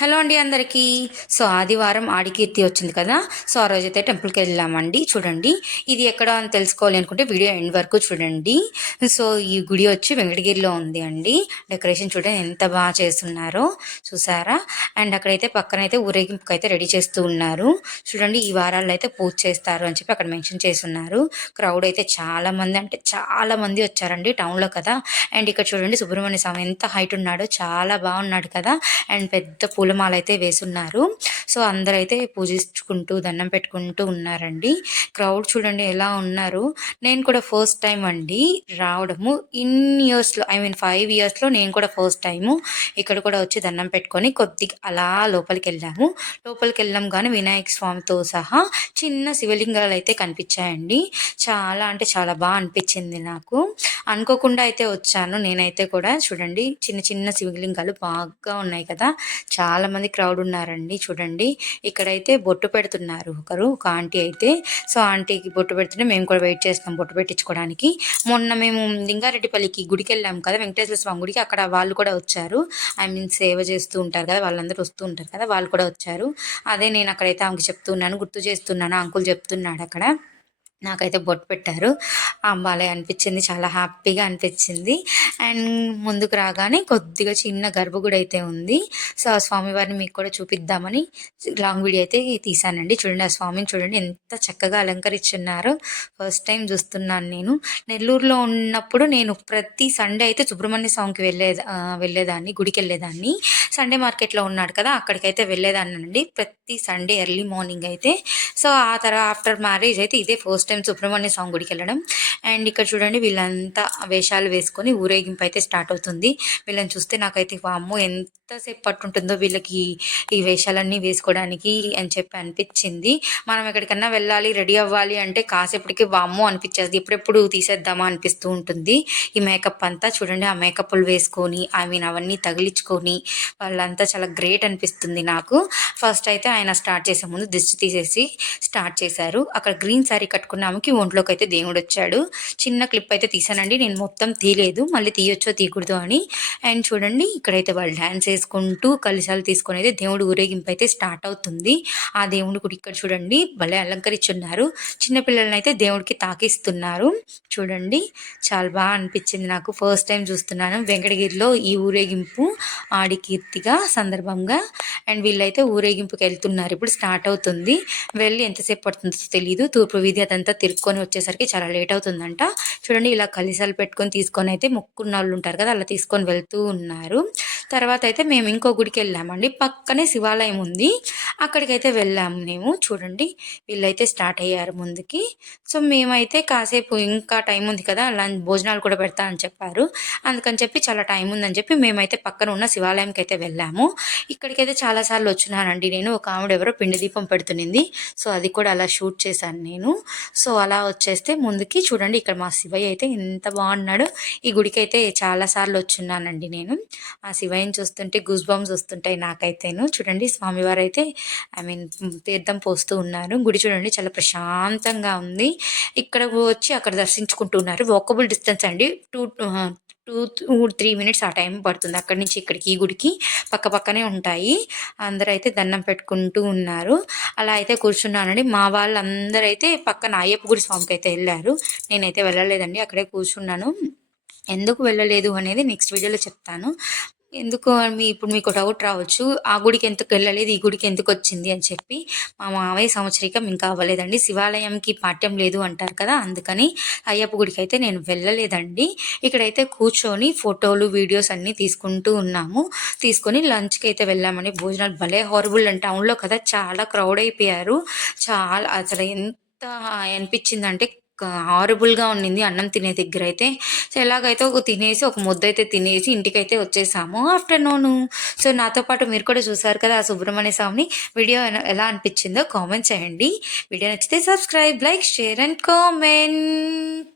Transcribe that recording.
Hello అండి అందరికీ. So ఆదివారం ఆడికీర్తి వచ్చింది కదా. సో ఆ రోజైతే టెంపుల్కి వెళ్ళామండి. చూడండి ఇది ఎక్కడ అని తెలుసుకోవాలి అనుకుంటే వీడియో ఎండ్ వరకు చూడండి. సో ఈ గుడి వచ్చి వెంకటగిరిలో ఉంది అండి. డెకరేషన్ చూడండి ఎంత బాగా చేస్తున్నారో చూసారా. అండ్ అక్కడైతే పక్కనైతే ఊరేగింపుకి అయితే రెడీ చేస్తూ ఉన్నారు. చూడండి ఈ వారాల్లో అయితే పూజ చేస్తారు అని చెప్పి అక్కడ మెన్షన్ చేసి ఉన్నారు. క్రౌడ్ అయితే చాలా మంది అంటే చాలా మంది వచ్చారండి టౌన్లో కదా. అండ్ ఇక్కడ చూడండి సుబ్రహ్మణ్య స్వామి ఎంత హైట్ ఉన్నాడో, చాలా బాగున్నాడు కదా. అండ్ పెద్ద పూలమాల అయితే వేసున్నారు. సో అందరైతే పూజించుకుంటూ దండం పెట్టుకుంటూ ఉన్నారండి. క్రౌడ్ చూడండి ఎలా ఉన్నారు. నేను కూడా ఫస్ట్ టైం అండి రావడము ఇన్ ఇయర్స్లో, ఐ మీన్ 5 ఇయర్స్లో నేను కూడా ఫస్ట్ టైము ఇక్కడ కూడా వచ్చి దండం పెట్టుకొని కొద్దిగా అలా లోపలికి వెళ్ళాము. లోపలికి వెళ్ళాం కానీ వినాయక స్వామితో సహా చిన్న శివలింగాలు అయితే కనిపించాయండి. చాలా అంటే చాలా బాగా అనిపించింది నాకు. అనుకోకుండా అయితే వచ్చాను నేనైతే కూడా. చూడండి చిన్న చిన్న శివలింగాలు బాగా ఉన్నాయి కదా. చాలా మంది క్రౌడ్ ఉన్నారండి. చూడండి ఇక్కడైతే బొట్టు పెడుతున్నారు ఒక ఆంటీ అయితే. సో ఆంటీకి బొట్టు పెడుతుంటే మేము కూడా వెయిట్ చేస్తాం బొట్టు పెట్టించుకోవడానికి. మొన్న మేము లింగారెడ్డిపల్లికి గుడికి వెళ్ళాం కదా, వెంకటేశ్వర స్వామి గుడికి. అక్కడ వాళ్ళు కూడా వచ్చారు. ఐ మీన్ సేవ చేస్తూ ఉంటారు కదా, వాళ్ళందరూ వస్తూ ఉంటారు కదా, వాళ్ళు కూడా వచ్చారు. అదే నేను అక్కడైతే ఆమెకి చెప్తున్నాను, గుర్తు చేస్తున్నాను. అంకుల్ చెప్తున్నాడు అక్కడ. నాకైతే బొట్టు పెట్టారు. భలే అనిపించింది, చాలా హ్యాపీగా అనిపించింది. అండ్ ముందుకు రాగానే కొద్దిగా చిన్న గర్భగుడి అయితే ఉంది. సో ఆ స్వామివారిని మీకు కూడా చూపిద్దామని లాంగ్ వీడియో అయితే తీసానండి. చూడండి ఆ స్వామిని చూడండి ఎంత చక్కగా అలంకరించున్నారో. ఫస్ట్ టైం చూస్తున్నాను నేను. నెల్లూరులో ఉన్నప్పుడు నేను ప్రతి సండే అయితే సుబ్రహ్మణ్య స్వామికి వెళ్ళేదాన్ని, గుడికి వెళ్ళేదాన్ని. సండే మార్కెట్లో ఉన్నాడు కదా, అక్కడికైతే వెళ్ళేదాన్ని అండి ప్రతి సండే ఎర్లీ మార్నింగ్ అయితే. సో ఆ తర్వాత ఆఫ్టర్ మ్యారేజ్ అయితే ఇదే ఫస్ట్ టైం సుబ్రహ్మణ్య స్వామి గుడికి వెళ్ళడం. అండ్ ఇక్కడ చూడండి వీళ్ళంతా వేషాలు వేసుకొని ఊరేగింపు అయితే స్టార్ట్ అవుతుంది. వీళ్ళని చూస్తే నాకైతే వామ్మో ఎంతసేపు పట్టుంటుందో వీళ్ళకి ఈ వేషాలన్నీ వేసుకోవడానికి అని చెప్పి అనిపించింది. మనం ఎక్కడికన్నా వెళ్ళాలి, రెడీ అవ్వాలి అంటే కాసేపటికి వామ్మో అనిపించేది, ఎప్పుడెప్పుడు తీసేద్దామా అనిపిస్తూ ఉంటుంది. ఈ మేకప్ అంతా చూడండి, ఆ మేకప్లు వేసుకొని ఐ మీన్ అవన్నీ తగిలించుకొని వాళ్ళంతా చాలా గ్రేట్ అనిపిస్తుంది నాకు. ఫస్ట్ అయితే ఆయన స్టార్ట్ చేసే ముందు దిష్టి తీసేసి స్టార్ట్ చేశారు. అక్కడ గ్రీన్ శారీ కట్టుకున్న ఆమెకి ఒంట్లోకి అయితే దేవుడు వచ్చాడు. చిన్న క్లిప్ అయితే తీసానండి, నేను మొత్తం తీయలేదు, మళ్ళీ తీయొచ్చో తీయకూడదు అని. అండ్ చూడండి ఇక్కడైతే వాళ్ళు డ్యాన్స్ వేసుకుంటూ కలిశాలు తీసుకొని అయితే దేవుడు ఊరేగింపు అయితే స్టార్ట్ అవుతుంది. ఆ దేవుడు కూడా ఇక్కడ చూడండి భలే అలంకరించున్నారు. చిన్నపిల్లలని అయితే దేవుడికి తాకిస్తున్నారు. చూడండి చాలా బాగా అనిపించింది నాకు. ఫస్ట్ టైం చూస్తున్నాను వెంకటగిరిలో ఈ ఊరేగింపు ఆడికీర్తిగా సందర్భంగా. అండ్ వీళ్ళైతే ఊరేగింపుకి వెళ్తున్నారు. ఇప్పుడు స్టార్ట్ అవుతుంది. వెళ్ళి ఎంతసేపు పడుతుందో తెలియదు. తూర్పు వీధి అదంతా తిరుక్కొని వచ్చేసరికి చాలా లేట్ అవుతుందంట. చూడండి ఇలా కలిసాలు పెట్టుకొని తీసుకొని అయితే మొక్కున్న వాళ్ళు ఉంటారు కదా, అలా తీసుకొని వెళ్తూ ఉన్నారు. తర్వాత అయితే మేము ఇంకో గుడికి వెళ్ళామండి. పక్కనే శివాలయం ఉంది, అక్కడికైతే వెళ్ళాము మేము. చూడండి వీళ్ళైతే స్టార్ట్ అయ్యారు ముందుకి. సో మేమైతే కాసేపు ఇంకా టైం ఉంది కదా, భోజనాలు కూడా పెడతా అని చెప్పారు. అందుకని చెప్పి చాలా టైం ఉందని చెప్పి మేమైతే పక్కన ఉన్న శివాలయంకి అయితే వెళ్ళాము. ఇక్కడికైతే చాలాసార్లు వచ్చినానండి నేను. ఒక ఆవిడ ఎవరో పిండి దీపం పెడుతునింది, సో అది కూడా అలా షూట్ చేశాను నేను. సో అలా వచ్చేస్తే ముందుకి చూడండి ఇక్కడ మా శివయ్య అయితే ఎంత బాగున్నాడు. ఈ గుడికి అయితే చాలాసార్లు వచ్చున్నానండి నేను. ఆ శివయ్యని చూస్తుంటే గూస్ బంప్స్ వస్తుంటాయి నాకైతేను. చూడండి స్వామివారు అయితే ఐ మీన్ తీర్థం పోస్తూ ఉన్నారు. గుడి చూడండి చాలా ప్రశాంతంగా ఉంది. ఇక్కడ వచ్చి అక్కడ దర్శించుకుంటున్నారు. వాకబుల్ డిస్టెన్స్ అండి, 2-3 మినిట్స్ ఆ టైం పడుతుంది అక్కడి నుంచి ఇక్కడికి. ఈ గుడికి పక్క పక్కనే ఉంటాయి. అందరూ అయితే దండం పెట్టుకుంటూ ఉన్నారు. అలా అయితే కూర్చున్నానండి. మా వాళ్ళందరూ అయితే పక్కన అయ్యప్ప గుడి స్వామికి అయితే వెళ్ళారు. నేనైతే వెళ్ళలేదండి, అక్కడే కూర్చున్నాను. ఎందుకు వెళ్ళలేదు అనేది నెక్స్ట్ వీడియోలో చెప్తాను. ఎందుకు ఇప్పుడు మీకు డౌట్ రావచ్చు, ఆ గుడికి ఎందుకు వెళ్ళలేదు, ఈ గుడికి ఎందుకు వచ్చింది అని చెప్పి. మా మావయ్య సంవత్సరికం ఇంకా అవ్వలేదండి, శివాలయంకి పాఠ్యం లేదు అంటారు కదా, అందుకని అయ్యప్ప గుడికి అయితే నేను వెళ్ళలేదండి. ఇక్కడైతే కూర్చొని ఫోటోలు వీడియోస్ అన్నీ తీసుకుంటూ ఉన్నాము. తీసుకొని లంచ్కి అయితే వెళ్ళామని. భోజనాలు భలే హారబుల్ అంటే టౌన్లో కదా, చాలా క్రౌడ్ అయిపోయారు. చాలా అసలు ఎంత అనిపించిందంటే హారబుల్గా ఉన్నింది అన్నం తినే దగ్గర అయితే. సో ఎలాగైతే తినేసి ఒక ముద్ద అయితే తినేసి ఇంటికైతే వచ్చేసాము ఆఫ్టర్నూను. సో నాతో పాటు మీరు కూడా చూసారు కదా ఆ సుబ్రహ్మణ్య స్వామిని. వీడియో ఎలా అనిపించిందో కామెంట్ చేయండి. వీడియో నచ్చితే subscribe, like, share and comment.